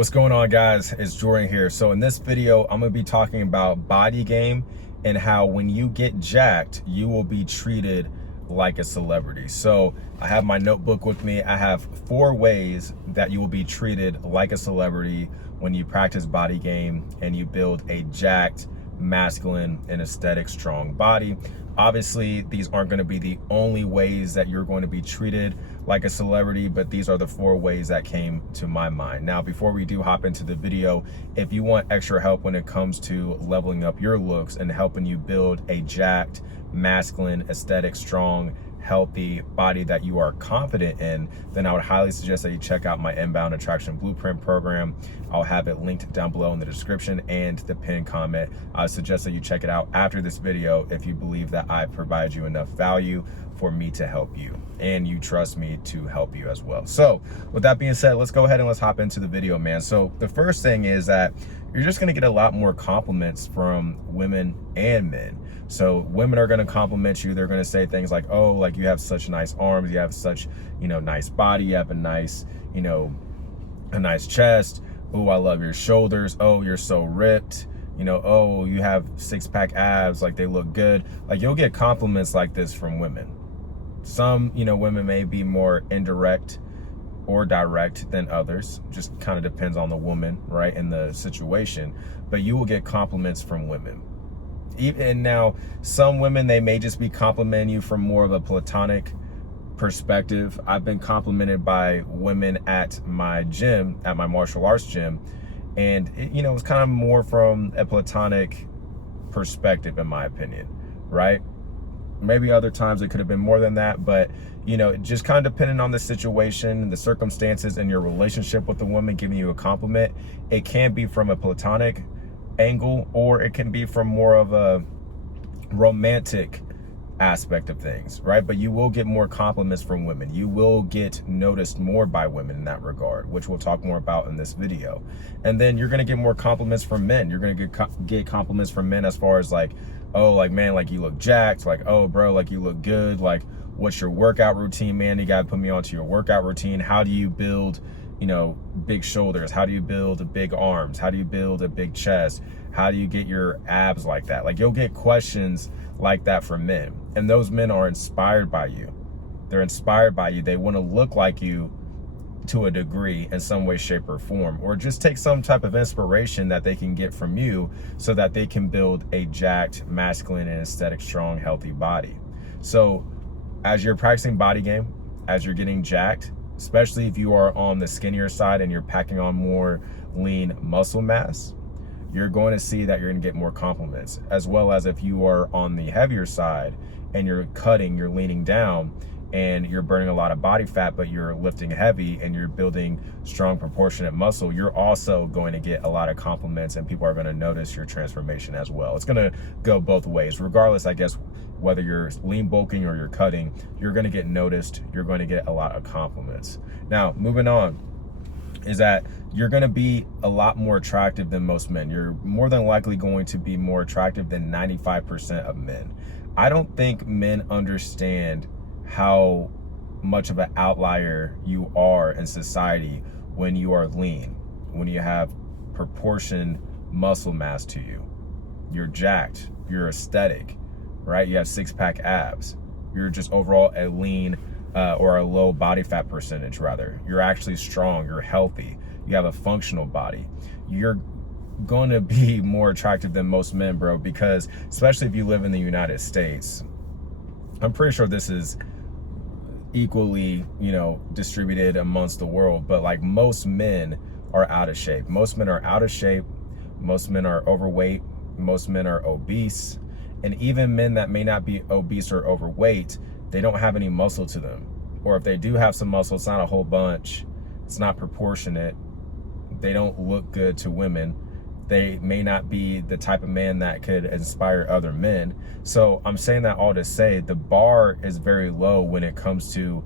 What's going on, guys? It's Jordan here. So in this video, I'm gonna be talking about body game and how when you get jacked, you will be treated like a celebrity. So I have my notebook with me. I have 4 ways that you will be treated like a celebrity when you practice body game and you build a jacked, masculine, and aesthetic strong body. Obviously, these aren't going to be the only ways that you're going to be treated like a celebrity, but these are the 4 ways that came to my mind. Now, before we do hop into the video, if you want extra help when it comes to leveling up your looks and helping you build a jacked, masculine, aesthetic, strong, healthy body that you are confident in, then I would highly suggest that you check out my Inbound Attraction Blueprint program. I'll have it linked down below in the description and the pinned comment. I suggest that you check it out after this video if you believe that I provide you enough value for me to help you and you trust me to help you as well. So with that being said, let's go ahead and let's hop into the video, man. So the first thing is that you're just going to get a lot more compliments from women and men. So women are going to compliment you. They're going to say things like, oh, like you have such nice arms, you have such, nice body, you have a nice, a nice chest. Oh, I love your shoulders. Oh, you're so ripped. Oh, you have 6-pack abs, like they look good. Like you'll get compliments like this from women. Some, women may be more indirect or direct than others. Just kind of depends on the woman, right, and the situation. But you will get compliments from women. Even now, some women, they may just be complimenting you from more of a platonic perspective. I've been complimented by women at my gym, at my martial arts gym, and it was kind of more from a platonic perspective, in my opinion, right? Maybe other times it could have been more than that, but just kind of depending on the situation, the circumstances, and your relationship with the woman giving you a compliment, it can be from a platonic angle, or it can be from more of a romantic aspect of things, right? But you will get more compliments from women. You will get noticed more by women in that regard, which we'll talk more about in this video. And then you're going to get more compliments from men. You're going to get compliments from men as far as like, oh, like, man, like you look jacked, like, oh, bro, like you look good, like what's your workout routine, man? You got to put me onto your workout routine. How do you build big shoulders? How do you build big arms? How do you build a big chest? How do you get your abs like that? Like you'll get questions like that from men, and those men are inspired by you. They're inspired by you. They want to look like you to a degree in some way, shape, or form, or just take some type of inspiration that they can get from you so that they can build a jacked, masculine, and aesthetic, strong, healthy body. So as you're practicing body game, as you're getting jacked, especially if you are on the skinnier side and you're packing on more lean muscle mass, you're going to see that you're going to get more compliments, as well as if you are on the heavier side and you're cutting, you're leaning down and you're burning a lot of body fat, but you're lifting heavy and you're building strong proportionate muscle, you're also going to get a lot of compliments and people are going to notice your transformation as well. It's going to go both ways. Regardless, I guess, whether you're lean bulking or you're cutting, you're going to get noticed. You're going to get a lot of compliments. Now, moving on, is that you're going to be a lot more attractive than most men. You're more than likely going to be more attractive than 95% of men. I don't think men understand how much of an outlier you are in society when you are lean, when you have proportioned muscle mass to you. You're jacked, you're aesthetic, right? You have 6-pack abs. You're just overall a lean or a low body fat percentage, rather. You're actually strong, you're healthy, you have a functional body. You're going to be more attractive than most men, bro, because especially if you live in the United States, I'm pretty sure this is equally, distributed amongst the world, but like most men are out of shape. Most men are out of shape. Most men are overweight. Most men are obese. And even men that may not be obese or overweight, they don't have any muscle to them. Or if they do have some muscle, it's not a whole bunch. It's not proportionate. They don't look good to women. They may not be the type of man that could inspire other men. So I'm saying that all to say the bar is very low when it comes to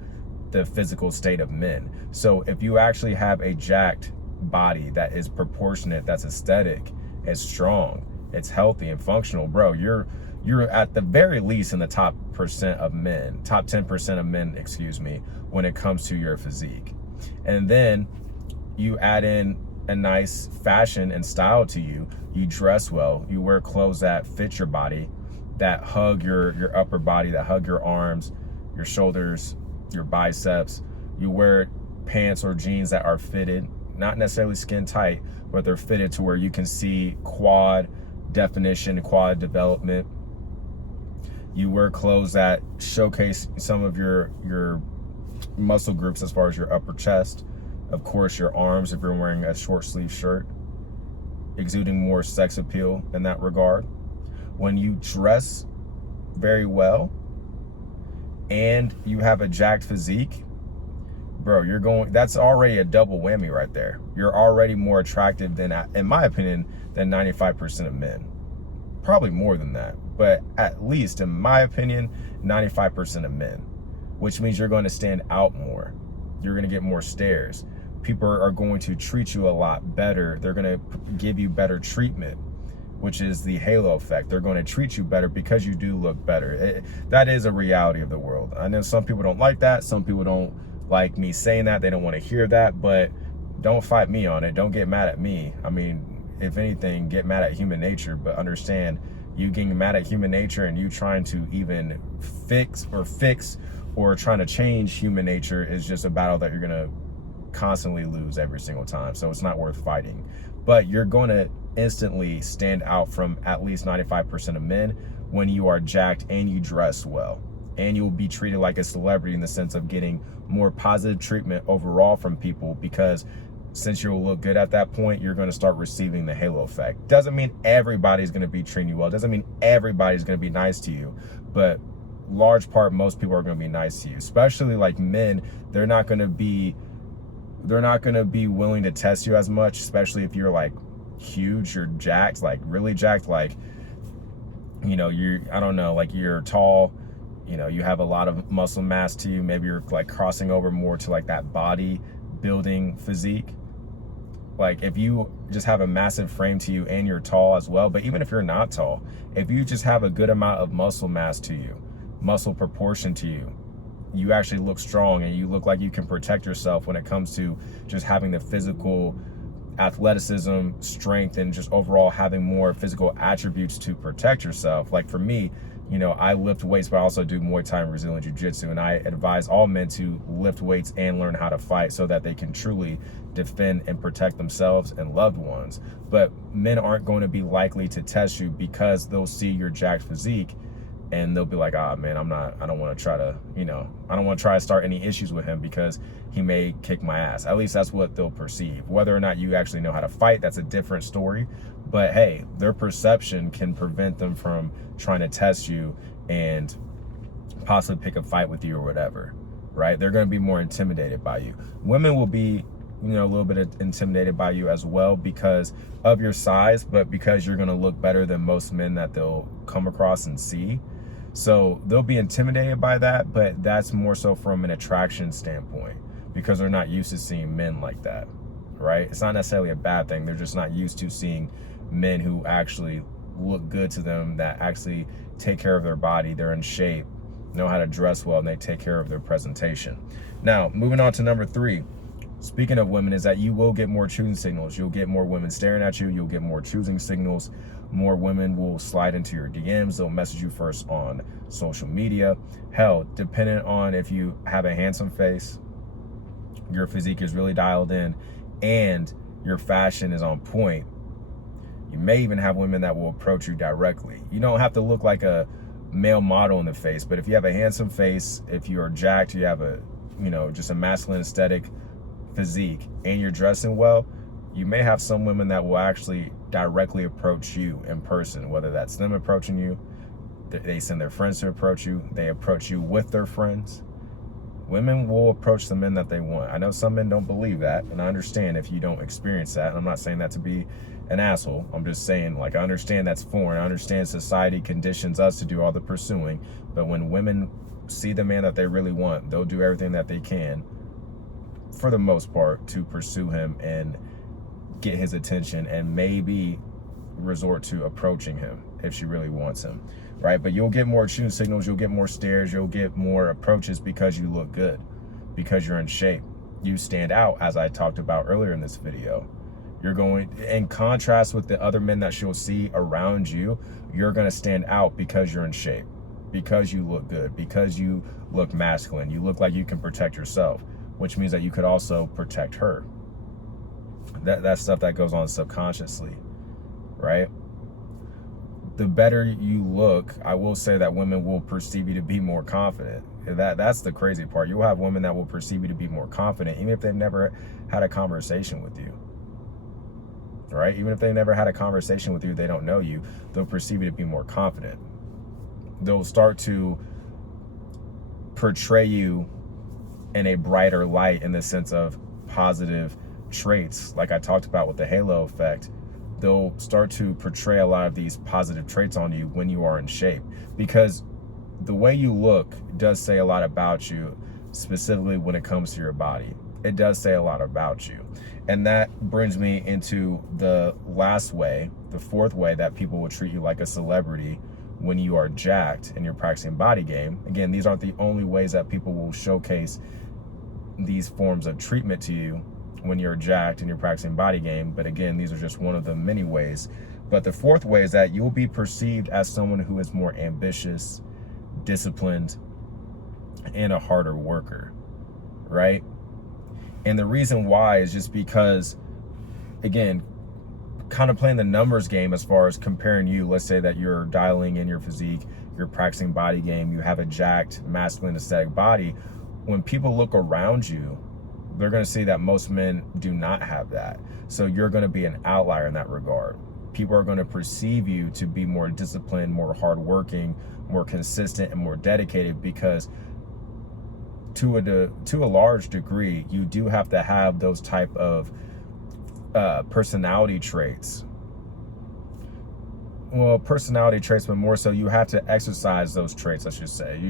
the physical state of men. So if you actually have a jacked body that is proportionate, that's aesthetic, it's strong, it's healthy and functional, bro, you're at the very least in the top 10% of men, excuse me, when it comes to your physique. And then you add in a nice fashion and style to you. You dress well, you wear clothes that fit your body, that hug your upper body, that hug your arms, your shoulders, your biceps. You wear pants or jeans that are fitted, not necessarily skin tight, but they're fitted to where you can see quad definition, quad development. You wear clothes that showcase some of your muscle groups as far as your upper chest, of course your arms if you're wearing a short sleeve shirt, exuding more sex appeal in that regard. When you dress very well and you have a jacked physique, bro, that's already a double whammy right there. You're already more attractive than, in my opinion, than 95% of men. Probably more than that, but at least in my opinion, 95% of men, which means you're going to stand out more. You're going to get more stares. People are going to treat you a lot better. They're going to give you better treatment, which is the halo effect. They're going to treat you better because you do look better. That is a reality of the world. I know some people don't like that. Some people don't like me saying that. They don't want to hear that, but don't fight me on it. Don't get mad at me. I mean, if anything, get mad at human nature, but understand you getting mad at human nature and you trying to even fix or trying to change human nature is just a battle that you're going to constantly lose every single time. So it's not worth fighting, but you're going to instantly stand out from at least 95% of men when you are jacked and you dress well, and you'll be treated like a celebrity in the sense of getting more positive treatment overall from people, because since you'll look good at that point, you're going to start receiving the halo effect. Doesn't mean everybody's going to be treating you well. Doesn't mean everybody's going to be nice to you, but large part, most people are going to be nice to you, especially like men. They're not going to be willing to test you as much, especially if you're like huge, you're jacked, like really jacked, like, you know, I don't know, like you're tall, you know, you have a lot of muscle mass to you. Maybe you're like crossing over more to like that body building physique. Like if you just have a massive frame to you and you're tall as well, but even if you're not tall, if you just have a good amount of muscle mass to you, muscle proportion to you, you actually look strong and you look like you can protect yourself when it comes to just having the physical athleticism, strength, and just overall having more physical attributes to protect yourself. Like for me, you know, I lift weights, but I also do Muay Thai and Brazilian Jiu-Jitsu, and I advise all men to lift weights and learn how to fight so that they can truly defend and protect themselves and loved ones. But men aren't going to be likely to test you because they'll see your jacked physique and they'll be like, ah, man, I don't want to try to, you know, I don't want to try to start any issues with him because he may kick my ass. At least that's what they'll perceive. Whether or not you actually know how to fight, that's a different story. But hey, their perception can prevent them from trying to test you and possibly pick a fight with you or whatever, right? They're going to be more intimidated by you. Women will be, you know, a little bit intimidated by you as well because of your size, but because you're going to look better than most men that they'll come across and see. So they'll be intimidated by that, but that's more so from an attraction standpoint because they're not used to seeing men like that, right? It's not necessarily a bad thing. They're just not used to seeing men who actually look good to them, that actually take care of their body, they're in shape, know how to dress well, and they take care of their presentation. Now, moving on to number 3. Speaking of women, is that you will get more choosing signals. You'll get more women staring at you. You'll get more choosing signals. More women will slide into your DMs. They'll message you first on social media. Hell, depending on if you have a handsome face, your physique is really dialed in, and your fashion is on point, you may even have women that will approach you directly. You don't have to look like a male model in the face, but if you have a handsome face, if you are jacked, you have a, you know, just a masculine aesthetic physique, and you're dressing well, you may have some women that will actually directly approach you in person, whether that's them approaching you, they send their friends to approach you, they approach you with their friends. Women will approach the men that they want. I know some men don't believe that, and I understand if you don't experience that, and I'm not saying that to be an asshole. I'm just saying, like, I understand that's foreign. I understand society conditions us to do all the pursuing, but when women see the man that they really want, they'll do everything that they can, for the most part, to pursue him and get his attention, and maybe resort to approaching him if she really wants him, right? But you'll get more choosing signals, you'll get more stares, you'll get more approaches because you look good, because you're in shape, you stand out, as I talked about earlier in this video. You're going, in contrast with the other men that she'll see around you, you're going to stand out because you're in shape, because you look good, because you look masculine. You look like you can protect yourself, which means that you could also protect her. That's stuff that goes on subconsciously, right? The better you look, I will say that women will perceive you to be more confident. That's the crazy part. You'll have women that will perceive you to be more confident, even if they've never had a conversation with you, right? Even if they never had a conversation with you, they don't know you, they'll perceive you to be more confident. They'll start to portray you in a brighter light in the sense of positive traits, like I talked about with the halo effect. They'll start to portray a lot of these positive traits on you when you are in shape, because the way you look does say a lot about you, specifically when it comes to your body. It does say a lot about you. And that brings me into the last way, the fourth way that people will treat you like a celebrity when you are jacked and you're practicing body game. Again, these aren't the only ways that people will showcase these forms of treatment to you when you're jacked and you're practicing body game. But again, these are just one of the many ways. But the fourth way is that you'll be perceived as someone who is more ambitious, disciplined, and a harder worker, right? And the reason why is just because, again, kind of playing the numbers game as far as comparing you. Let's say that you're dialing in your physique, you're practicing body game, you have a jacked, masculine, aesthetic body. When people look around you, they're going to see that most men do not have that. So you're going to be an outlier in that regard. People are going to perceive you to be more disciplined, more hardworking, more consistent, and more dedicated, because to a large degree, you do have to have those type of personality traits. Well, personality traits, but more so you have to exercise those traits, I should say.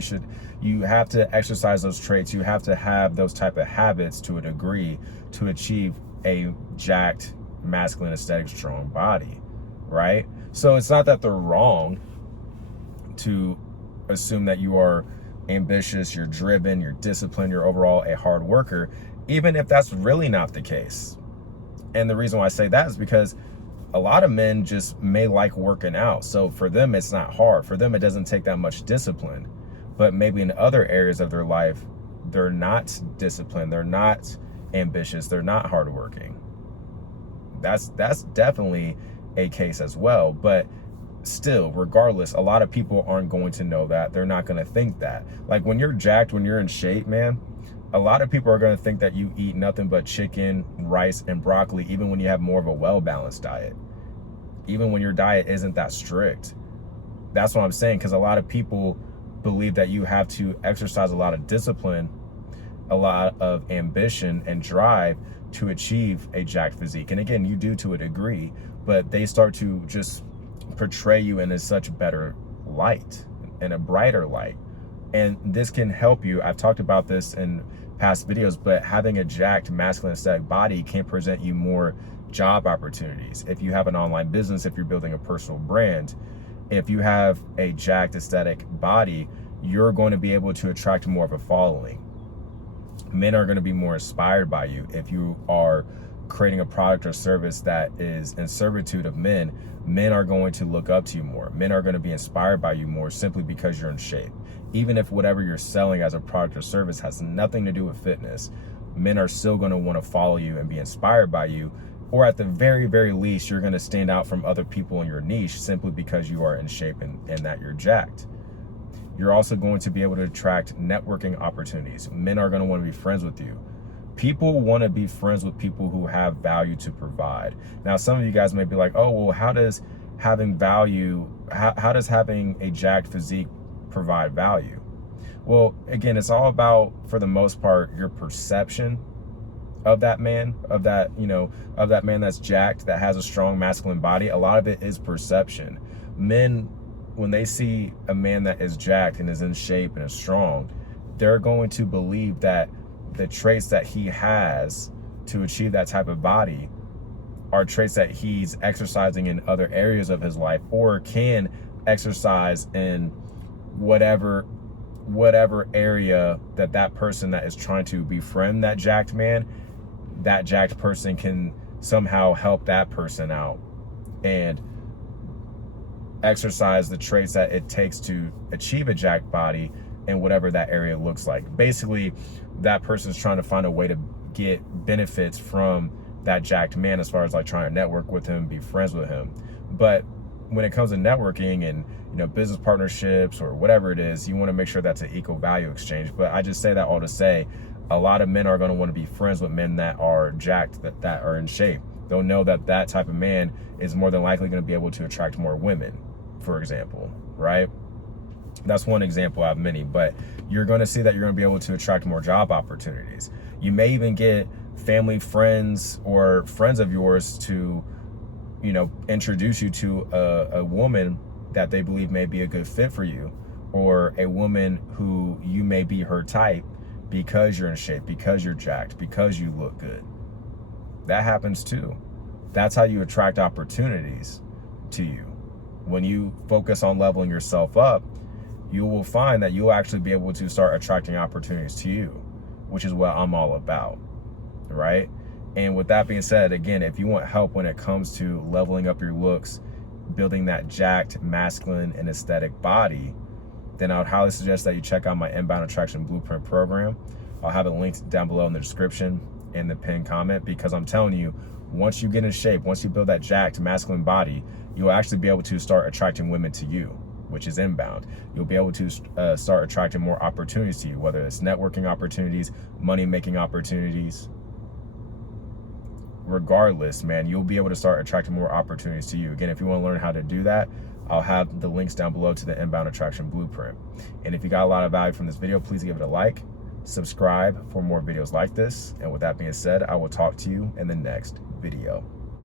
You have to exercise those traits. You have to have those type of habits to a degree to achieve a jacked, masculine, aesthetic, strong body, right? So it's not that they're wrong to assume that you are ambitious, you're driven, you're disciplined, you're overall a hard worker, even if that's really not the case. And the reason why I say that is because a lot of men just may like working out. So for them, it's not hard. For them, it doesn't take that much discipline. But maybe in other areas of their life, they're not disciplined, they're not ambitious, they're not hardworking. That's definitely a case as well. But still, regardless, a lot of people aren't going to know that. They're not going to think that. Like when you're jacked, when you're in shape, man, a lot of people are going to think that you eat nothing but chicken, rice, and broccoli, even when you have more of a well-balanced diet. Even when your diet isn't that strict. That's what I'm saying, because a lot of people believe that you have to exercise a lot of discipline, a lot of ambition and drive to achieve a jacked physique. And again, you do to a degree, but they start to just portray you in a such better light, in a brighter light. And this can help you. I've talked about this in past videos, but having a jacked, masculine, aesthetic body can present you more job opportunities. If you have an online business, if you're building a personal brand, if you have a jacked, aesthetic body, you're going to be able to attract more of a following. Men are going to be more inspired by you. If you are creating a product or service that is in servitude of men, men are going to look up to you more. Men are going to be inspired by you more simply because you're in shape. Even if whatever you're selling as a product or service has nothing to do with fitness, men are still going to want to follow you and be inspired by you. Or at the very, very least, you're going to stand out from other people in your niche simply because you are in shape and that you're jacked. You're also going to be able to attract networking opportunities. Men are going to want to be friends with you. People want to be friends with people who have value to provide. Now, some of you guys may be like, oh, well, how does having value, how does having a jacked physique provide value? Well, again, it's all about, for the most part, your perception of that man, of that man that's jacked, that has a strong masculine body. A lot of it is perception. Men, when they see a man that is jacked and is in shape and is strong, they're going to believe that the traits that he has to achieve that type of body are traits that he's exercising in other areas of his life, or can exercise in whatever area that person that is trying to befriend that jacked man, that jacked person can somehow help that person out and exercise the traits that it takes to achieve a jacked body in whatever that area looks like. Basically, that person's trying to find a way to get benefits from that jacked man, as far as like trying to network with him, be friends with him. But when it comes to networking and, you know, business partnerships or whatever it is, you want to make sure that's an equal value exchange. But I just say that all to say, a lot of men are going to want to be friends with men that are jacked, that are in shape. They'll know that that type of man is more than likely going to be able to attract more women, for example, right? That's one example out of many, but you're going to see that you're going to be able to attract more job opportunities. You may even get family, friends, or friends of yours to, you know, introduce you to a woman that they believe may be a good fit for you, or a woman who you may be her type because you're in shape, because you're jacked, because you look good. That happens too. That's how you attract opportunities to you. When you focus on leveling yourself up, you will find that you'll actually be able to start attracting opportunities to you, which is what I'm all about, right? And with that being said, again, if you want help when it comes to leveling up your looks, building that jacked, masculine, and aesthetic body, then I would highly suggest that you check out my Inbound Attraction Blueprint program. I'll have it linked down below in the description in the pinned comment, because I'm telling you, once you get in shape, once you build that jacked, masculine body, you'll actually be able to start attracting women to you, which is inbound. You'll be able to start attracting more opportunities to you, whether it's networking opportunities, money-making opportunities. Regardless, man, you'll be able to start attracting more opportunities to you. Again, if you want to learn how to do that, I'll have the links down below to the Inbound Attraction Blueprint. And if you got a lot of value from this video, please give it a like, subscribe for more videos like this. And with that being said, I will talk to you in the next video.